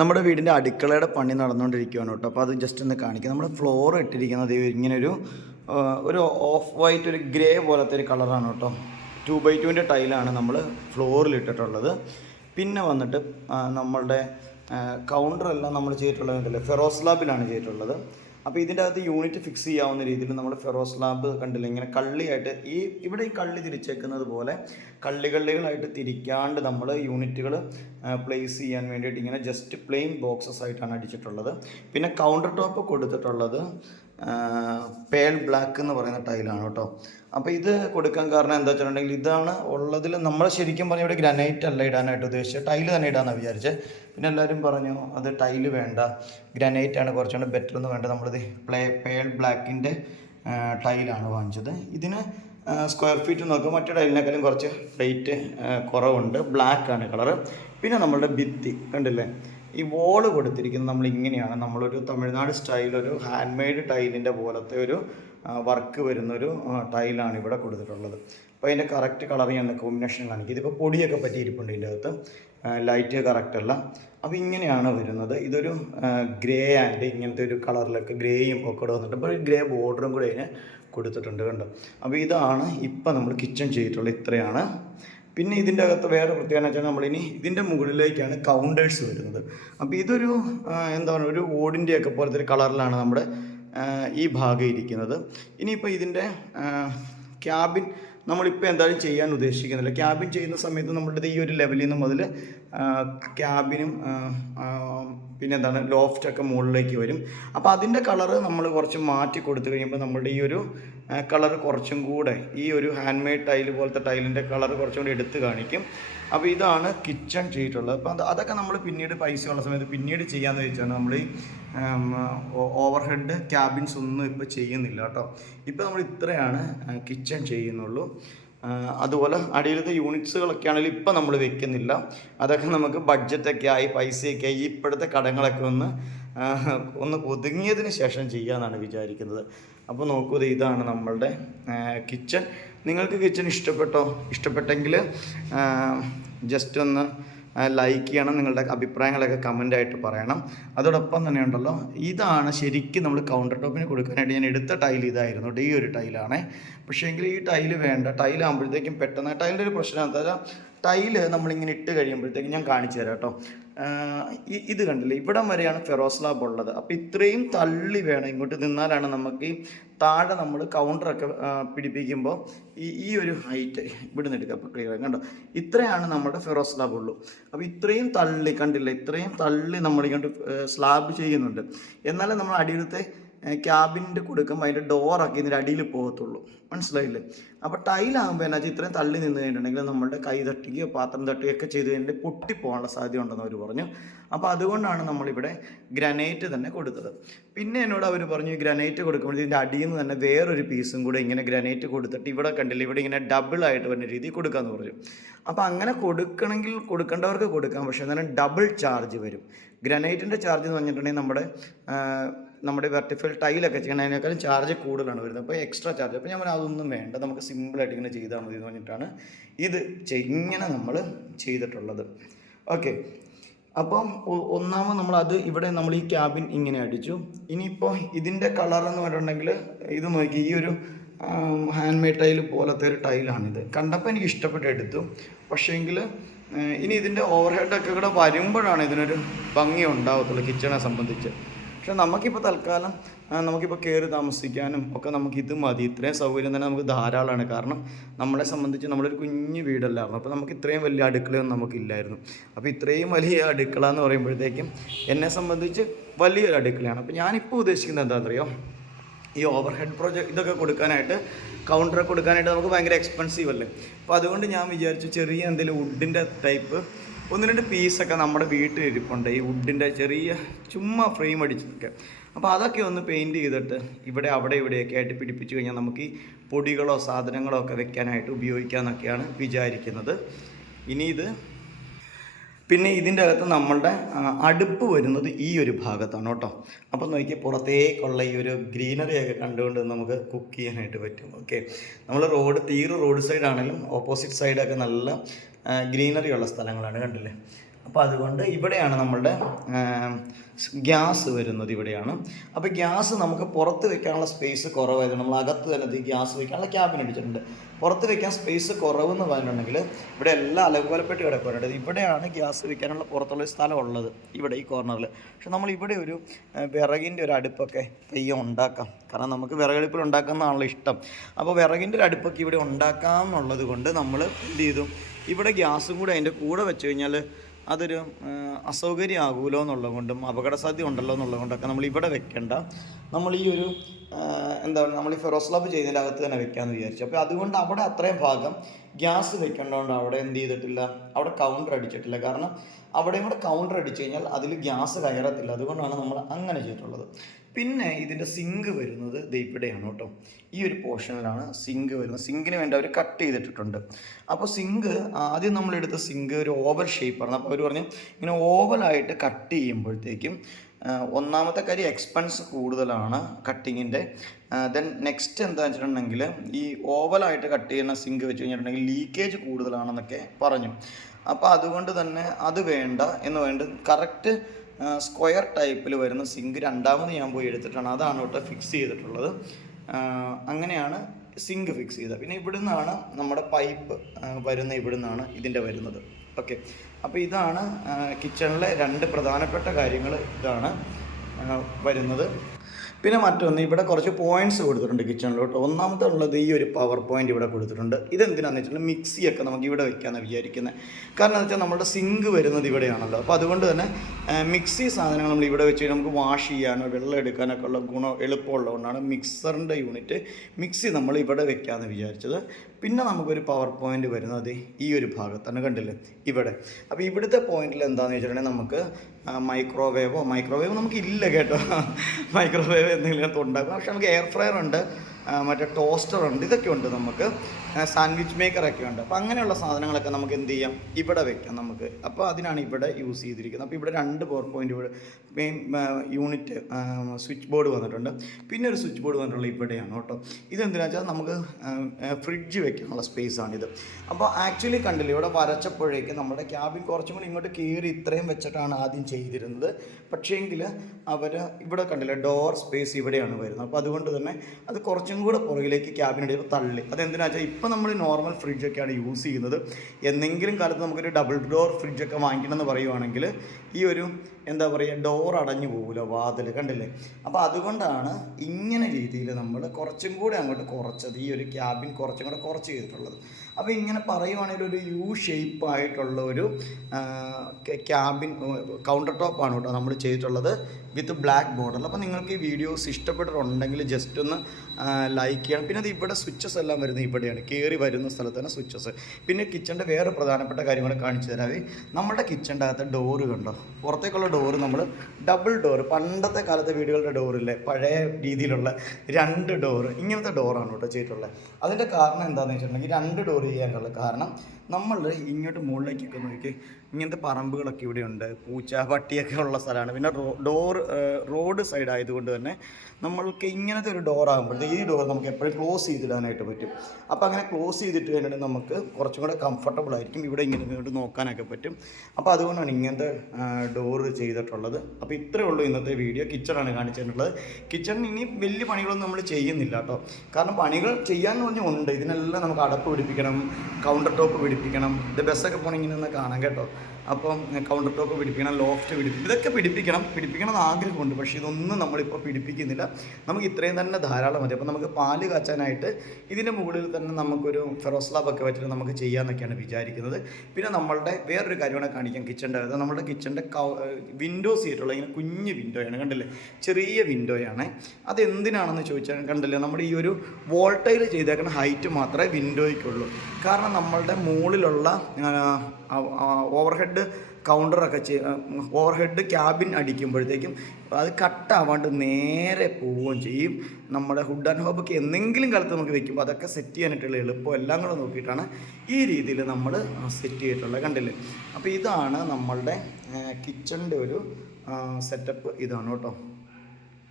നമ്മുടെ വീടിൻ്റെ അടുക്കളയുടെ പണി നടന്നുകൊണ്ടിരിക്കുകയാണ് കേട്ടോ. അപ്പോൾ അത് ജസ്റ്റ് ഒന്ന് കാണിക്കാം. നമ്മുടെ ഫ്ലോർ ഇട്ടിരിക്കുന്നത് ഇങ്ങനൊരു ഒരു ഓഫ് വൈറ്റ് ഒരു ഗ്രേ പോലത്തെ ഒരു കളറാണ് കേട്ടോ. 2x2 ടൈലാണ് നമ്മൾ ഫ്ലോറിൽ ഇട്ടിട്ടുള്ളത്. പിന്നെ വന്നിട്ട് നമ്മളുടെ കൗണ്ടറെല്ലാം നമ്മൾ ചെയ്തിട്ടുള്ളത് ഫെറോസ് സ്ലാബിലാണ് ചെയ്തിട്ടുള്ളത്. അപ്പോൾ ഇതിൻ്റെ അകത്ത് യൂണിറ്റ് ഫിക്സ് ചെയ്യാവുന്ന രീതിയിൽ നമ്മൾ ഫെറോസ് സ്ലാബ് കണ്ടില്ല, ഇങ്ങനെ കള്ളിയായിട്ട് ഇവിടെ ഈ കള്ളി തിരിച്ചേക്കുന്നത് പോലെ കള്ളികളായിട്ട് തിരിക്കാണ്ട് നമ്മൾ യൂണിറ്റുകൾ പ്ലേസ് ചെയ്യാൻ വേണ്ടിയിട്ട് ഇങ്ങനെ ജസ്റ്റ് പ്ലെയിൻ ബോക്സസ് ആയിട്ടാണ് അടിച്ചിട്ടുള്ളത്. പിന്നെ കൗണ്ടർ ടോപ്പ് കൊടുത്തിട്ടുള്ളത് പേൾ ബ്ലാക്ക് എന്ന് പറയുന്ന ടൈലാണ് കേട്ടോ. അപ്പോൾ ഇത് കൊടുക്കാൻ കാരണം എന്താ വെച്ചിട്ടുണ്ടെങ്കിൽ ഇതാണ് ഉള്ളതിൽ നമ്മൾ ശരിക്കും പറഞ്ഞാൽ ഇവിടെ ഗ്രാനൈറ്റ് അല്ല ഇടാനായിട്ട് ഉദ്ദേശിച്ചത്, ടൈല് തന്നെ ഇടാമെന്നാണ് വിചാരിച്ചത്. പിന്നെ എല്ലാവരും പറഞ്ഞു അത് ടൈല് വേണ്ട, ഗ്രാനൈറ്റാണ് കുറച്ചുകൂടെ ബെറ്റർ എന്ന് വേണ്ട. നമ്മളിത് പേൾ ബ്ലാക്കിൻ്റെ ടൈലാണ് വാങ്ങിച്ചത്. ഇതിന് സ്ക്വയർ ഫീറ്റ് നോക്കുമ്പോൾ മറ്റു ടൈലിനേക്കാളും കുറച്ച് റേറ്റ് കുറവുണ്ട്. ബ്ലാക്കാണ് കളറ്. പിന്നെ നമ്മളുടെ ഭിത്തി കണ്ടില്ലേ, ഈ വോള് കൊടുത്തിരിക്കുന്നത് നമ്മളിങ്ങനെയാണ്. നമ്മളൊരു തമിഴ്നാട് സ്റ്റൈലൊരു ഹാൻഡ് മെയ്ഡ് ടൈലിൻ്റെ പോലത്തെ ഒരു വർക്ക് വരുന്നൊരു ടൈലാണ് ഇവിടെ കൊടുത്തിട്ടുള്ളത്. അപ്പോൾ അതിൻ്റെ കറക്റ്റ് കളർ ഞാൻ കോമ്പിനേഷൻ കാണിക്കും. ഇതിപ്പോൾ പൊടിയൊക്കെ പറ്റിയിരിപ്പുണ്ട് ഇതിൻ്റെ അകത്ത്, ലൈറ്റ് കറക്റ്റ് അല്ല. അപ്പോൾ ഇങ്ങനെയാണ് വരുന്നത്. ഇതൊരു ഗ്രേ ആൻഡ് ഇങ്ങനത്തെ ഒരു കളറിലൊക്കെ ഗ്രേയും ഒക്കെ വന്നിട്ട് ഇപ്പോൾ ഒരു ഗ്രേ ബോർഡറും കൂടി അതിന് കൊടുത്തിട്ടുണ്ട് കണ്ടോ. അപ്പോൾ ഇതാണ് ഇപ്പം നമ്മൾ കിച്ചൺ ചെയ്തിട്ടുള്ളത്, ഇത്രയാണ്. പിന്നെ ഇതിൻ്റെ അകത്ത് വേറെ പ്രത്യേകത എന്ന് വെച്ചാൽ നമ്മളിനി ഇതിൻ്റെ മുകളിലേക്കാണ് കൗണ്ടേഴ്സ് വരുന്നത്. അപ്പോൾ ഇതൊരു എന്താ പറയുക, ഒരു ഓടിൻ്റെയൊക്കെ പോലത്തെ ഒരു കളറിലാണ് നമ്മുടെ ഈ ഭാഗം ഇരിക്കുന്നത്. ഇനിയിപ്പോൾ ഇതിൻ്റെ ക്യാബിൻ നമ്മളിപ്പോൾ എന്തായാലും ചെയ്യാൻ ഉദ്ദേശിക്കുന്നില്ല. ക്യാബിൻ ചെയ്യുന്ന സമയത്ത് നമ്മളുടെ ഈ ഒരു ലെവലിൽ നിന്ന് മുതൽ ക്യാബിനും പിന്നെ എന്താണ് ലോഫ്റ്റൊക്കെ മുകളിലേക്ക് വരും. അപ്പോൾ അതിൻ്റെ കളറ് നമ്മൾ കുറച്ച് മാറ്റി കൊടുത്തു കഴിയുമ്പോൾ നമ്മളുടെ ഈ ഒരു കളർ കുറച്ചും കൂടെ ഈ ഒരു ഹാൻഡ് മെയ്ഡ് ടൈല് പോലത്തെ ടൈലിൻ്റെ കളർ കുറച്ചും കൂടി എടുത്ത് കാണിക്കും. അപ്പോൾ ഇതാണ് കിച്ചൺ ചെയ്തിട്ടുള്ളത്. അപ്പോൾ അതൊക്കെ നമ്മൾ പിന്നീട് പൈസയുള്ള സമയത്ത് പിന്നീട് ചെയ്യാമെന്ന് വെച്ചാണ് നമ്മൾ ഈ ഓവർ ഹെഡ് ക്യാബിൻസ് ഒന്നും ഇപ്പോൾ ചെയ്യുന്നില്ല കേട്ടോ. ഇപ്പോൾ നമ്മൾ ഇത്രയാണ് കിച്ചൺ ചെയ്യുന്നുള്ളൂ. അതുപോലെ അടിയിലത്തെ യൂണിറ്റ്സുകളൊക്കെ ആണെങ്കിലും ഇപ്പം നമ്മൾ വെക്കുന്നില്ല. അതൊക്കെ നമുക്ക് ബഡ്ജറ്റൊക്കെ ആയി പൈസയൊക്കെ ആയി ഇപ്പോഴത്തെ കടങ്ങളൊക്കെ ഒന്ന് ഒതുങ്ങിയതിന് ശേഷം ചെയ്യാമെന്നാണ് വിചാരിക്കുന്നത്. അപ്പോൾ നോക്കൂ, ഇതാണ് നമ്മളുടെ കിച്ചൺ. നിങ്ങൾക്ക് കിച്ചൺ ഇഷ്ടപ്പെട്ടെങ്കിൽ ജസ്റ്റ് ഒന്ന് ലൈക്ക് ചെയ്യണം, നിങ്ങളുടെ അഭിപ്രായങ്ങളൊക്കെ കമൻ്റായിട്ട് പറയണം. അതോടൊപ്പം തന്നെ ഉണ്ടല്ലോ, ഇതാണ് ശരിക്കും നമ്മൾ കൗണ്ടർ ടോപ്പിന് കൊടുക്കാനായിട്ട് ഞാൻ എടുത്ത ടൈൽ ഇതായിരുന്നു, ഈ ഒരു ടൈലാണ്. പക്ഷേ എങ്കിൽ ഈ ടൈല് വേണ്ട, ടൈലാകുമ്പോഴത്തേക്കും പെട്ടെന്ന് ടൈലിൻ്റെ ഒരു പ്രശ്നം എന്താ വെച്ചാൽ ടൈല് നമ്മളിങ്ങനെ ഇട്ട് കഴിയുമ്പോഴത്തേക്കും ഞാൻ കാണിച്ചു തരാം കേട്ടോ. ഇത് കണ്ടില്ലേ, ഇവിടം വരെയാണ് ഫെറോസ് സ്ലാബ് ഉള്ളത്. അപ്പോൾ ഇത്രയും തള്ളി വേണം ഇങ്ങോട്ട് നിന്നാലാണ് നമുക്ക് ഈ താഴെ നമ്മൾ കൗണ്ടറൊക്കെ പിടിപ്പിക്കുമ്പോൾ ഈ ഒരു ഹൈറ്റ് ഇവിടെ നിന്ന് എടുക്കുക. അപ്പോൾ ക്ലിയർ കണ്ടോ, ഇത്രയാണ് നമ്മുടെ ഫെറോസ് സ്ലാബ് ഉള്ളൂ. അപ്പോൾ ഇത്രയും തള്ളി കണ്ടില്ല, ഇത്രയും തള്ളി നമ്മളിങ്ങോട്ട് സ്ലാബ് ചെയ്യുന്നുണ്ട്. എന്നാലും നമ്മൾ അടിയിലത്തെ ക്യാബിൻ്റെ കൊടുക്കുമ്പോൾ അതിൻ്റെ ഡോറൊക്കെ ഇതിൻ്റെ അടിയിൽ പോകത്തുള്ളൂ, മനസ്സിലായില്ലേ? അപ്പോൾ ടൈലാകുമ്പോൾ എന്നാ ഇത്രയും തള്ളി നിന്ന് കഴിഞ്ഞിട്ടുണ്ടെങ്കിൽ നമ്മളുടെ കൈ തട്ടുകയോ പാത്രം തട്ടുകയൊക്കെ ചെയ്ത് കഴിഞ്ഞിട്ട് പൊട്ടിപ്പോകാനുള്ള സാധ്യത ഉണ്ടെന്ന് അവർ പറഞ്ഞു. അപ്പോൾ അതുകൊണ്ടാണ് നമ്മളിവിടെ ഗ്രാനൈറ്റ് തന്നെ കൊടുത്തത്. പിന്നെ എന്നോട് അവർ പറഞ്ഞു ഈ ഗ്രാനൈറ്റ് കൊടുക്കുമ്പോൾ ഇതിൻ്റെ അടിയിൽ നിന്ന് തന്നെ വേറൊരു പീസും കൂടെ ഇങ്ങനെ ഗ്രാനൈറ്റ് കൊടുത്തിട്ട് ഇവിടെ കണ്ടില്ല, ഇവിടെ ഇങ്ങനെ ഡബിളായിട്ട് വരുന്ന രീതിയിൽ കൊടുക്കാമെന്ന് പറഞ്ഞു. അപ്പോൾ അങ്ങനെ കൊടുക്കണമെങ്കിൽ കൊടുക്കേണ്ടവർക്ക് കൊടുക്കാം, പക്ഷേ എന്നാലും ഡബിൾ ചാർജ് വരും. ഗ്രാനൈറ്റിൻ്റെ ചാർജ് എന്ന് പറഞ്ഞിട്ടുണ്ടെങ്കിൽ നമ്മുടെ വെർട്ടിഫൈൽ ടൈലൊക്കെ ചെയ്യണതിനേക്കാളും ചാർജ് കൂടുതലാണ് വരുന്നത്, അപ്പോൾ എക്സ്ട്രാ ചാർജ്. അപ്പോൾ ഞാൻ പറഞ്ഞാൽ അതൊന്നും വേണ്ട, നമുക്ക് സിമ്പിളായിട്ട് ഇങ്ങനെ ചെയ്താൽ മതി എന്ന് പറഞ്ഞിട്ടാണ് ഇത് ഇങ്ങനെ നമ്മൾ ചെയ്തിട്ടുള്ളത്. ഓക്കെ, അപ്പം ഒന്നാമത് നമ്മളത് ഇവിടെ നമ്മൾ ഈ ക്യാബിൻ ഇങ്ങനെ അടിച്ചു. ഇനിയിപ്പോൾ ഇതിൻ്റെ കളർ എന്ന് പറഞ്ഞിട്ടുണ്ടെങ്കിൽ ഇത് നോക്കി, ഈ ഒരു ഹാൻഡ് മെയ്ഡ് ടൈൽ പോലത്തെ ഒരു ടൈലാണിത്. കണ്ടപ്പോൾ എനിക്ക് ഇഷ്ടപ്പെട്ട് എടുത്തു. പക്ഷേങ്കിൽ ഇനി ഇതിൻ്റെ ഓവർ ഹെഡൊക്കെ കൂടെ വരുമ്പോഴാണ് ഇതിനൊരു ഭംഗി ഉണ്ടാകത്തുള്ളൂ കിച്ചണെ സംബന്ധിച്ച്. പക്ഷെ നമുക്കിപ്പോൾ തൽക്കാലം നമുക്കിപ്പോൾ കയറി താമസിക്കാനും ഒക്കെ നമുക്ക് ഇത് മതി. ഇത്രയും സൗകര്യം തന്നെ നമുക്ക് ധാരാളമാണ്. കാരണം നമ്മളെ സംബന്ധിച്ച് നമ്മളൊരു കുഞ്ഞു വീടല്ലായിരുന്നു, അപ്പോൾ നമുക്ക് ഇത്രയും വലിയ അടുക്കളയൊന്നും നമുക്കില്ലായിരുന്നു. അപ്പോൾ ഇത്രയും വലിയ അടുക്കള എന്ന് പറയുമ്പോഴത്തേക്കും എന്നെ സംബന്ധിച്ച് വലിയൊരു അടുക്കളയാണ്. അപ്പോൾ ഞാനിപ്പോൾ ഉദ്ദേശിക്കുന്നത് എന്താണെന്നറിയോ, ഈ ഓവർ ഹെഡ് ഇതൊക്കെ കൊടുക്കാനായിട്ട് കൗണ്ടറൊക്കെ കൊടുക്കാനായിട്ട് നമുക്ക് ഭയങ്കര എക്സ്പെൻസീവ് അല്ലേ. അപ്പോൾ അതുകൊണ്ട് ഞാൻ വിചാരിച്ചു ചെറിയ എന്തെങ്കിലും വുഡിൻ്റെ ടൈപ്പ് 1-2 പീസൊക്കെ നമ്മുടെ വീട്ടിലിരിപ്പുണ്ട്, ഈ വുഡിൻ്റെ ചെറിയ ചുമ്മാ ഫ്രെയിം അടിച്ചതൊക്കെ. അപ്പോൾ അതൊക്കെ ഒന്ന് പെയിൻറ്റ് ചെയ്തിട്ട് ഇവിടെ അവിടെ ഇവിടെയൊക്കെ ആയിട്ട് പിടിപ്പിച്ച് കഴിഞ്ഞാൽ നമുക്ക് ഈ പൊടികളോ സാധനങ്ങളോ ഒക്കെ വെക്കാനായിട്ട് ഉപയോഗിക്കാമെന്നൊക്കെയാണ് വിചാരിക്കുന്നത്. ഇനി പിന്നെ ഇതിൻ്റെ അകത്ത് നമ്മളുടെ അടുപ്പ് വരുന്നത് ഈ ഒരു ഭാഗത്താണ് കേട്ടോ. അപ്പോൾ നോക്കിയാൽ പുറത്തേക്കുള്ള ഈ ഒരു ഗ്രീനറിയൊക്കെ കണ്ടുകൊണ്ട് നമുക്ക് കുക്ക് ചെയ്യാനായിട്ട് പറ്റും. ഓക്കെ, നമ്മൾ റോഡ് സൈഡാണെങ്കിലും ഓപ്പോസിറ്റ് സൈഡൊക്കെ നല്ല ഗ്രീനറി ഉള്ള സ്ഥലങ്ങളാണ്, കണ്ടില്ലേ? അപ്പോൾ അതുകൊണ്ട് ഇവിടെയാണ് നമ്മളുടെ ഗ്യാസ് വരുന്നത് ഇവിടെയാണ്. അപ്പോൾ ഗ്യാസ് നമുക്ക് പുറത്ത് വെക്കാനുള്ള സ്പേസ് കുറവായതുകൊണ്ട് നമ്മൾ അകത്ത് തന്നെ ഈ ഗ്യാസ് വെക്കാനുള്ള ക്യാബിൻ അടിച്ചിട്ടുണ്ട്. പുറത്ത് വെക്കാൻ സ്പേസ് കുറവെന്ന് പറഞ്ഞിട്ടുണ്ടെങ്കിൽ ഇവിടെ എല്ലാം അലങ്കോലപ്പെട്ട് കിടക്കുന്നുണ്ട്. ഇവിടെയാണ് ഗ്യാസ് വെക്കാനുള്ള പുറത്തുള്ള സ്ഥലം ഉള്ളത്, ഇവിടെ ഈ കോർണറിൽ. പക്ഷെ നമ്മൾ ഇവിടെ ഒരു വിറകിൻ്റെ ഒരു അടുപ്പൊക്കെ തെയ്യം ഉണ്ടാക്കാം, കാരണം നമുക്ക് വിറകടുപ്പിൽ ഉണ്ടാക്കുന്നതാണല്ലോ ഇഷ്ടം. അപ്പോൾ വിറകിൻ്റെ ഒരു അടുപ്പൊക്കെ ഇവിടെ ഉണ്ടാക്കാം എന്നുള്ളത് കൊണ്ട് നമ്മൾ എന്ത് ചെയ്തു, ഇവിടെ ഗ്യാസും കൂടെ അതിൻ്റെ കൂടെ വെച്ച് കഴിഞ്ഞാൽ അതൊരു അസൗകര്യമാകുമല്ലോ എന്നുള്ളത് കൊണ്ടും അപകട സാധ്യത ഉണ്ടല്ലോ എന്നുള്ളത് കൊണ്ടൊക്കെ നമ്മൾ ഇവിടെ വെക്കേണ്ട, നമ്മൾ ഈ ഒരു എന്താണ് നമ്മൾ ഈ ഫെറോ സ്ലാബ് ചെയ്യുന്നതിൻ്റെ അകത്ത് തന്നെ വെക്കാമെന്ന് വിചാരിച്ചു. അപ്പോൾ അതുകൊണ്ട് അവിടെ അത്രയും ഭാഗം ഗ്യാസ് വെക്കേണ്ടതുകൊണ്ട് അവിടെ എന്ത് ചെയ്തിട്ടില്ല, അവിടെ കൗണ്ടർ അടിച്ചിട്ടില്ല. കാരണം അവിടെയും കൂടെ കൗണ്ടർ അടിച്ചു കഴിഞ്ഞാൽ അതിൽ ഗ്യാസ് കയറത്തില്ല. അതുകൊണ്ടാണ് നമ്മൾ അങ്ങനെ ചെയ്തിട്ടുള്ളത്. പിന്നെ ഇതിൻ്റെ സിങ്ക് വരുന്നത് ഇവിടെയാണ് കേട്ടോ, ഈ ഒരു പോർഷനിലാണ് സിങ്ക് വരുന്നത്. സിങ്കിന് വേണ്ടി അവർ കട്ട് ചെയ്തിട്ടുണ്ട്. അപ്പോൾ സിങ്ക് ആദ്യം നമ്മളെടുത്ത സിങ്ക് ഒരു ഓവൽ ഷേപ്പാണ്. അപ്പോൾ അവർ പറഞ്ഞു ഇങ്ങനെ ഓവലായിട്ട് കട്ട് ചെയ്യുമ്പോഴത്തേക്കും ഒന്നാമത്തെ കാര്യം എക്സ്പെൻസ് കൂടുതലാണ് കട്ടിങ്ങിൻ്റെ. ദെൻ നെക്സ്റ്റ് എന്താണെന്ന് വെച്ചിട്ടുണ്ടെങ്കിൽ ഈ ഓവലായിട്ട് കട്ട് ചെയ്യുന്ന സിങ്ക് വെച്ച് കഴിഞ്ഞിട്ടുണ്ടെങ്കിൽ ലീക്കേജ് കൂടുതലാണെന്നൊക്കെ പറഞ്ഞു. അപ്പോൾ അതുകൊണ്ട് തന്നെ അത് വേണ്ട എന്ന് വേണ്ട കറക്റ്റ് സ്ക്വയർ ടൈപ്പിൽ വരുന്ന സിങ്ക് രണ്ടാമത് ഞാൻ പോയി എടുത്തിട്ടാണ്, അതാണ് കേട്ടോ ഫിക്സ് ചെയ്തിട്ടുള്ളത്. അങ്ങനെയാണ് സിങ്ക് ഫിക്സ് ചെയ്തത്. പിന്നെ ഇവിടുന്നാണ് നമ്മുടെ പൈപ്പ് വരുന്ന, ഇവിടുന്നാണ് ഇതിൻ്റെ വരുന്നത്. ഓക്കെ, അപ്പോൾ ഇതാണ് കിച്ചണിലെ രണ്ട് പ്രധാനപ്പെട്ട കാര്യങ്ങൾ ഇതാണ് വരുന്നത്. പിന്നെ മറ്റൊന്ന് ഇവിടെ കുറച്ച് പോയിന്റ്സ് കൊടുത്തിട്ടുണ്ട് കിച്ചണിലോട്ട്. ഒന്നാമത്തെ ഉള്ളത് ഈ ഒരു പവർ പോയിന്റ് ഇവിടെ കൊടുത്തിട്ടുണ്ട്. ഇതെന്തിനാണെന്ന് വെച്ചിട്ടുണ്ടെങ്കിൽ മിക്സിയൊക്കെ നമുക്ക് ഇവിടെ വെക്കാമെന്ന് വിചാരിക്കുന്നത്. കാരണം എന്ന് വെച്ചാൽ നമ്മുടെ സിങ്ക് വരുന്നത് ഇവിടെയാണല്ലോ. അപ്പോൾ അതുകൊണ്ട് തന്നെ മിക്സി സാധനങ്ങൾ നമ്മൾ ഇവിടെ വെച്ച് നമുക്ക് വാഷ് ചെയ്യാനോ വെള്ളം എടുക്കാനൊക്കെ ഉള്ള ഗുണം എളുപ്പമുള്ളതുകൊണ്ടാണ് മിക്സറിൻ്റെ യൂണിറ്റ് മിക്സി നമ്മൾ ഇവിടെ വെക്കാമെന്ന് വിചാരിച്ചത്. പിന്നെ നമുക്കൊരു പവർ പോയിന്റ് വരുന്നത് ഈ ഒരു ഭാഗത്താണ്, കണ്ടില്ലേ ഇവിടെ. അപ്പോൾ ഇവിടുത്തെ പോയിന്റിൽ എന്താണെന്ന് വെച്ചിട്ടുണ്ടെങ്കിൽ നമുക്ക് മൈക്രോവേവ് നമുക്ക് ഇല്ല കേട്ടോ, മൈക്രോവേവ് എന്തെങ്കിലും ഉണ്ടാക്കും. പക്ഷെ നമുക്ക് എയർ ഫ്രയർ ഉണ്ട്, മറ്റേ ടോസ്റ്റർ ഉണ്ട്, ഇതൊക്കെ ഉണ്ട് നമുക്ക്, സാൻഡ്വിച്ച് മേക്കറൊക്കെ ഉണ്ട്. അപ്പോൾ അങ്ങനെയുള്ള സാധനങ്ങളൊക്കെ നമുക്ക് എന്ത് ചെയ്യാം, ഇവിടെ വെക്കാം നമുക്ക്. അപ്പോൾ അതിനാണ് ഇവിടെ യൂസ് ചെയ്തിരിക്കുന്നത്. അപ്പോൾ ഇവിടെ രണ്ട് പവർ പോയിന്റ് ഇവിടെ മെയിൻ യൂണിറ്റ് സ്വിച്ച് ബോർഡ് വന്നിട്ടുണ്ട്. പിന്നെ ഒരു സ്വിച്ച് ബോർഡ് വന്നിട്ടുള്ള ഇവിടെയാണ് കേട്ടോ. ഇതെന്തിനാ വെച്ചാൽ നമുക്ക് ഫ്രിഡ്ജ് വെക്കാനുള്ള സ്പേസാണിത്. അപ്പോൾ ആക്ച്വലി കണ്ടില്ല, ഇവിടെ വരച്ചപ്പോഴേക്ക് നമ്മുടെ ക്യാബിൻ കുറച്ചും കൂടി ഇങ്ങോട്ട് കയറി ഇത്രയും വെച്ചിട്ടാണ് ആദ്യം ചെയ്തിരുന്നത്. പക്ഷേങ്കിൽ അവർ ഇവിടെ കണ്ടില്ല, ഡോർ സ്പേസ് ഇവിടെയാണ് വരുന്നത്. അപ്പോൾ അതുകൊണ്ട് തന്നെ അത് കുറച്ചും കൂടെ പുറകിലേക്ക് ക്യാബിനിടയിൽ തള്ളി. അതെന്തിനാ വെച്ചാൽ ഇപ്പോൾ നമ്മൾ നോർമൽ ഫ്രിഡ്ജൊക്കെയാണ് യൂസ് ചെയ്യുന്നത്. എന്തെങ്കിലും കാലത്ത് നമുക്കൊരു ഡബിൾ ഡോർ ഫ്രിഡ്ജൊക്കെ വാങ്ങിക്കണമെന്ന് പറയുവാണെങ്കിൽ ഈ ഒരു എന്താ പറയുക, ഡോർ അടഞ്ഞു പോകില്ല, വാതിൽ കണ്ടില്ലേ. അപ്പോൾ അതുകൊണ്ടാണ് ഇങ്ങനെ രീതിയിൽ നമ്മൾ കുറച്ചും കൂടെ അങ്ങോട്ട് കുറച്ചത്, ഈ ഒരു ക്യാബിൻ കുറച്ചും കൂടെ കുറച്ച് ചെയ്തിട്ടുള്ളത്. അപ്പോൾ ഇങ്ങനെ പറയുവാണെങ്കിൽ ഒരു യു ഷേപ്പായിട്ടുള്ള ഒരു ക്യാബിൻ കൗണ്ടർ ടോപ്പാണ് കേട്ടോ നമ്മൾ ചെയ്തിട്ടുള്ളത് വിത്ത് ബ്ലാക്ക് ബോർഡർ. അപ്പോൾ നിങ്ങൾക്ക് ഈ വീഡിയോസ് ഇഷ്ടപ്പെട്ടിട്ടുണ്ടെങ്കിൽ ജസ്റ്റ് ഒന്ന് ലൈക്ക് ചെയ്യണം. പിന്നെ അത് ഇവിടെ സ്വിച്ചസ് എല്ലാം വരുന്നത് ഇവിടെയാണ്, കയറി വരുന്ന സ്ഥലത്ത് തന്നെ സ്വിച്ചസ്. പിന്നെ കിച്ചൻ്റെ വേറെ പ്രധാനപ്പെട്ട കാര്യം കൂടെ കാണിച്ചു തരാവേ. നമ്മുടെ കിച്ചൻ്റെ അകത്ത് ഡോറ് കണ്ടോ, പുറത്തേക്കുള്ള ഡോറ് നമ്മൾ ഡബിൾ ഡോറ്, പണ്ടത്തെ കാലത്തെ വീടുകളുടെ ഡോറില്ലേ, പഴയ രീതിയിലുള്ള രണ്ട് ഡോറ്, ഇങ്ങനത്തെ ഡോറാണ് കേട്ടോ ചെയ്തിട്ടുള്ളത്. അതിൻ്റെ കാരണം എന്താണെന്ന് വെച്ചിട്ടുണ്ടെങ്കിൽ രണ്ട് ഡോറ് ചെയ്യാനുള്ള കാരണം നമ്മൾ ഇങ്ങോട്ട് മുകളിലേക്കൊക്കെ നോക്കി ഇങ്ങനത്തെ പറമ്പുകളൊക്കെ ഇവിടെയുണ്ട്, പൂച്ച പട്ടിയൊക്കെ ഉള്ള സ്ഥലമാണ്. പിന്നെ റോഡ് സൈഡ് ആയതുകൊണ്ട് തന്നെ നമ്മൾക്ക് ഇങ്ങനത്തെ ഒരു ഡോർ ആകുമ്പോഴത്തേക്ക് ഈ ഡോർ നമുക്ക് എപ്പോഴും ക്ലോസ് ചെയ്തിടാനായിട്ട് പറ്റും. അപ്പോൾ അങ്ങനെ ക്ലോസ് ചെയ്തിട്ട് കഴിഞ്ഞിട്ട് നമുക്ക് കുറച്ചും കൂടെ കംഫർട്ടബിൾ ആയിരിക്കും, ഇവിടെ ഇങ്ങനെ ഇങ്ങോട്ട് നോക്കാനൊക്കെ പറ്റും. അപ്പോൾ അതുകൊണ്ടാണ് ഇങ്ങനത്തെ ഡോറ് ചെയ്തിട്ടുള്ളത്. അപ്പോൾ ഇത്രയേ ഉള്ളൂ ഇന്നത്തെ വീഡിയോ. കിച്ചണാണ് കാണിച്ചിട്ടുള്ളത്. കിച്ചണിന് ഇനി വലിയ പണികളൊന്നും നമ്മൾ ചെയ്യുന്നില്ല കേട്ടോ, കാരണം പണികൾ ചെയ്യാൻ ഉണ്ട്. ഇതിനെല്ലാം നമുക്ക് അടപ്പ് പിടിപ്പിക്കണം, കൗണ്ടർ ടോപ്പ് പിടിപ്പിക്കണം, ഇത് ബസ്സൊക്കെ പോകണമെങ്കിൽ ഇങ്ങനെ കാണാം കേട്ടോ. അപ്പം കൗണ്ടർ ടോപ്പ് പിടിപ്പിക്കണം, ലോഫ്റ്റ് പിടിപ്പിക്കണം, ഇതൊക്കെ പിടിപ്പിക്കണം എന്ന് ആഗ്രഹമുണ്ട്. പക്ഷേ ഇതൊന്നും നമ്മളിപ്പോൾ പിടിപ്പിക്കുന്നില്ല. നമുക്ക് ഇത്രയും തന്നെ ധാരാളം മതി. അപ്പോൾ നമുക്ക് പാല് കാച്ചാനായിട്ട് ഇതിൻ്റെ മുകളിൽ തന്നെ നമുക്കൊരു ഫെറോ സ്ലാബൊക്കെ വെച്ചിട്ട് നമുക്ക് ചെയ്യാമെന്നൊക്കെയാണ് വിചാരിക്കുന്നത്. പിന്നെ നമ്മളുടെ വേറൊരു കാര്യമാണ് കാണിക്കാം കിച്ചൻ്റെ അകത്ത്. നമ്മുടെ കിച്ചൻ്റെ വിൻഡോസ് ചെയ്തിട്ടുള്ള ഇങ്ങനെ കുഞ്ഞ് വിൻഡോയാണ്, കണ്ടില്ലേ, ചെറിയ വിൻഡോയാണ്. അതെന്തിനാണെന്ന് ചോദിച്ചാൽ കണ്ടില്ലേ, നമ്മുടെ ഈ ഒരു വോൾട്ടൈൽ ചെയ്തേക്കുന്ന ഹൈറ്റ് മാത്രമേ വിൻഡോയ്ക്കുള്ളൂ. കാരണം നമ്മളുടെ മുകളിലുള്ള ഓവർഹെഡ് കൗണ്ടറൊക്കെ ഓവർഹെഡ് ക്യാബിൻ അടിക്കുമ്പോഴത്തേക്കും അത് കട്ടാവാണ്ട് നേരെ പോവുകയും ചെയ്യും. നമ്മുടെ ഹുഡ് ആൻഡ് ഹോബൊക്കെ എന്തെങ്കിലും കാലത്ത് നമുക്ക് വെക്കുമ്പോൾ അതൊക്കെ സെറ്റ് ചെയ്യാനായിട്ടുള്ള എളുപ്പം എല്ലാം കൂടെ നോക്കിയിട്ടാണ് ഈ രീതിയിൽ നമ്മൾ സെറ്റ് ചെയ്തിട്ടുള്ളത്, കണ്ടില്ലേ. അപ്പോൾ ഇതാണ് നമ്മളുടെ കിച്ചണിൻ്റെ ഒരു സെറ്റപ്പ്, ഇതാണ് കേട്ടോ.